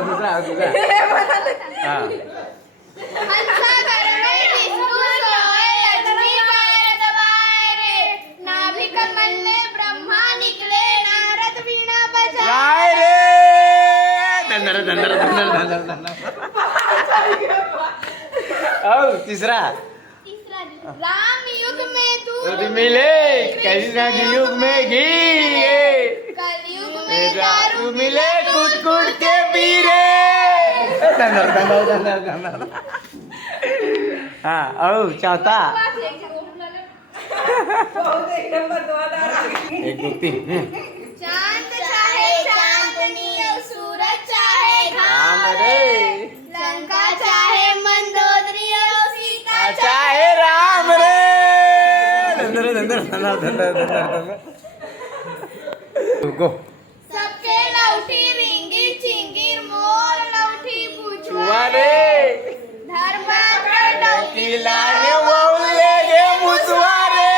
दुसरा हा काय रे तिसरा राम युग में तू मिले कृष्ण युग में घी कलयुग में दारू मिले कुट कुट के पीरे हा चौथा एक दो तीन चांद चाहे चांदनी और सूरज चाहे घाम रे लंका चाहे मंदोदरी और सीता चाहे राम रे गो सबके लौटी रिंगी चिंगीर मोर लौटी पूछवा रे धर्मात्र लौटी लाने वो ले गे मुसवारे